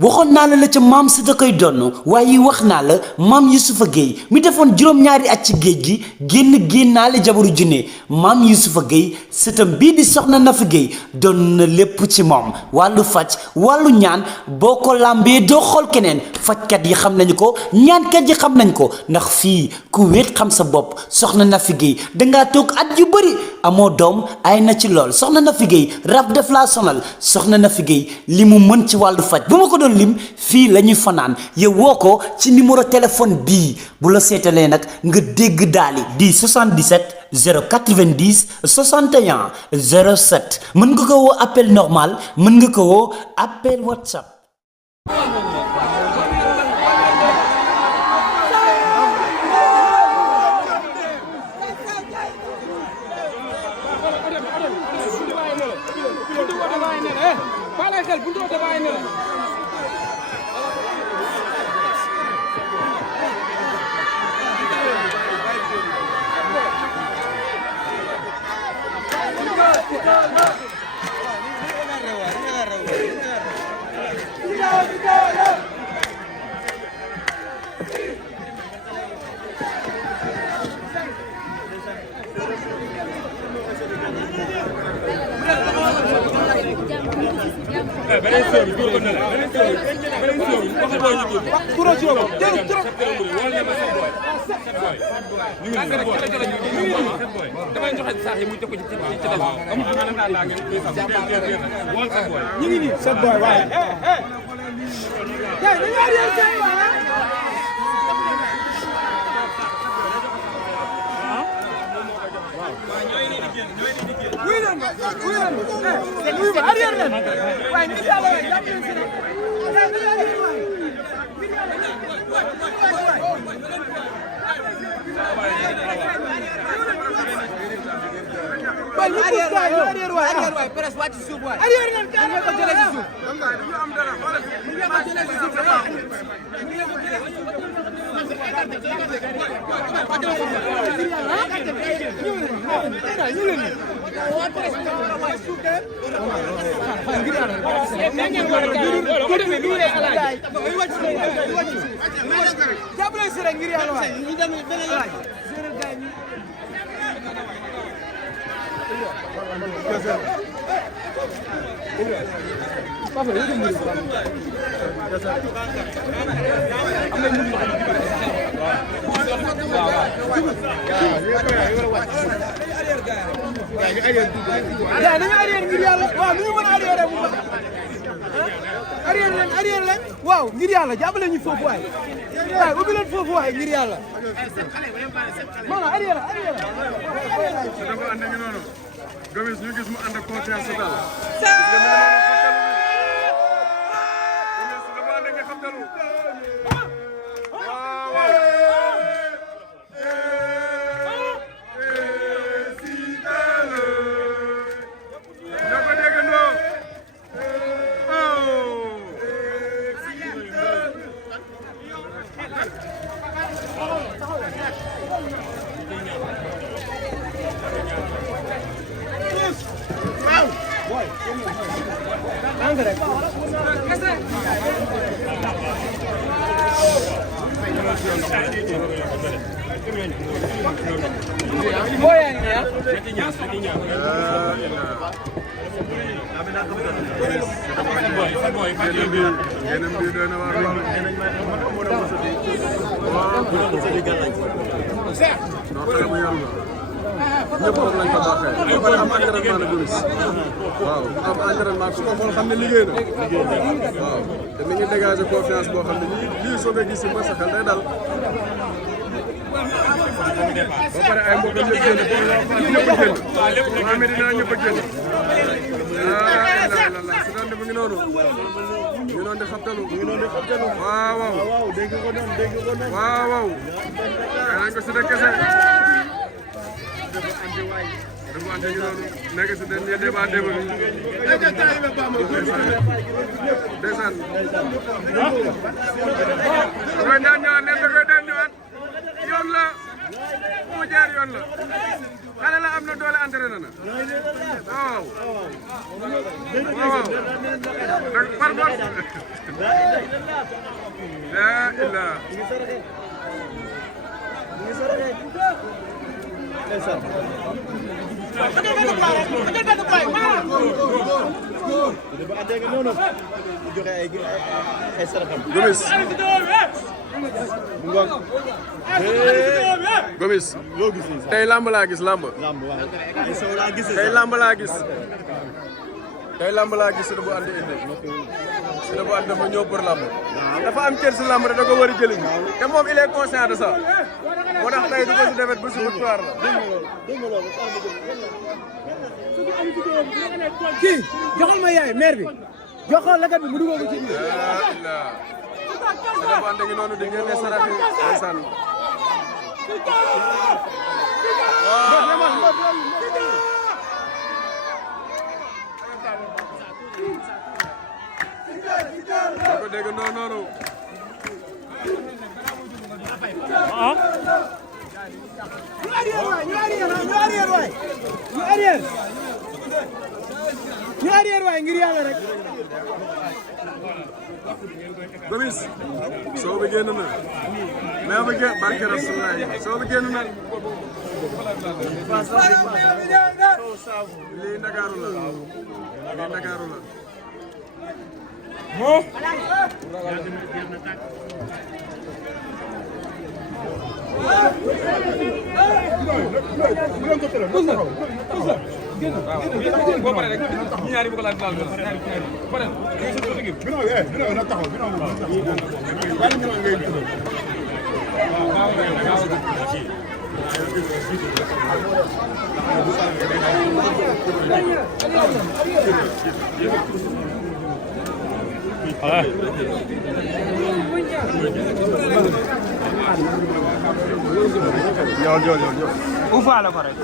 waxoon naa la ca maam si da koy donn waaye wax naa la maam Yusufa Gueye mi defoon juróom-ñaari at ci géej gi génnaale jabaru junne maam Yusufa Gueye sëtam bii di soxna Nafi Gueye doon na lépp ci moom wàllu faj wàllu ñaan boo ko làmbee doo xool keneen fajkat yi xam nañu ko ñaankat yi xam nañ ko ndax fii ku wéet xam sa bopp soxna Nafi Gueye dangaa toog at yu bëri amoo doom ay na ci lool soxna Nafi Gueye rab def laa sonal soxna Nafi Gueye li mu mën ci wàllu faj bu ma ko doon lim fii la ñuy fanaan yow woo ko ci numéro téléphone bii bu la seetalee nag nga dégg daali di 77 090 61 07 mën nga ko woo appel normal mën nga ko woo appel WhatsApp. waaw ngir yàlla jàppale ñu foofu waay waay ubbi leen foofu waay ngir yàlla mama arrière dafa ànd ak noonu Gomis ñu gis mu ànd ak confiance total Gomis dafa ànd ak nga xam dalu ñëpp moom lañ ko baaxee ba pare am entraînement na Gomis waaw am entraînement su ko xool xam ne liggéey na waaw te mi ngi dégager confiance boo xam ne lii soo ko gis si ma sa xel day dal ba pare ay mbokk ñëpp génn ñëpp a génn waa Medina ñëpp a génn si daan mu ngi noonu ñu noonu di xabtalu waaw waaw dégg ko noonu waaw waaw nañ ko si de kese dafa ante ñu noonu nekk si dernier débat débat bi ndeysaan koy daan ñëwaat ne da koy daan ñëwaat yoon la mu jaar yoon la xale la am na doole entraîné na waaw waaw par force alhamdulilah. Gomis tey lamb laa gis lamb. Tey lamb laa gis. Tey lamb laa gis Siteu bu andi indi. Siteu bu andi dafa ñëw pour lamb. Dafa am cër si lamb rek da ko war a jëliñ. te moom il est conscient de ça. moo tax tey du ko si defet bu si victoire la. kii joxal ma yaay maire bi joxal lagat bi mu dugal ko ci biir. Siteu bu andi ngi noonu di génne saraxi ndeysaan. ko dégg noonu. ñu arrière waay ngir yàlla rek. Gomis soo bi génn na mais ba génn barke Rasulullah soo bi génn na lii Ndakaaru la boo paree rek ñi ñaari bu ko laal laal pare bino na taxaw bino bal ñu ngay tudd u faala ko rek.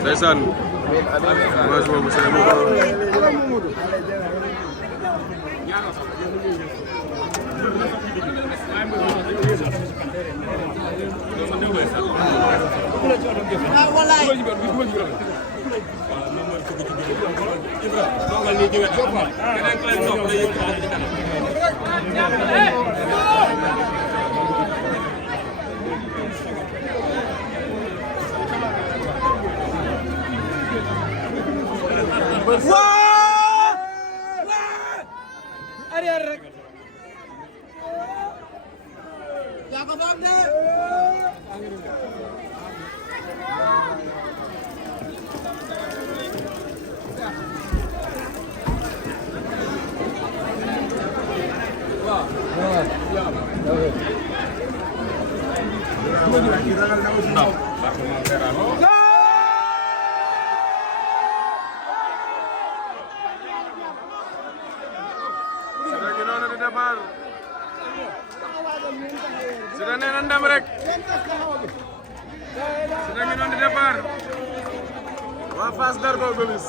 ndeysaan image boobu c'est arrière rek. Siteu nee na ndam rek Siteu ngi noonu di départ waa Fass dar ko Gomis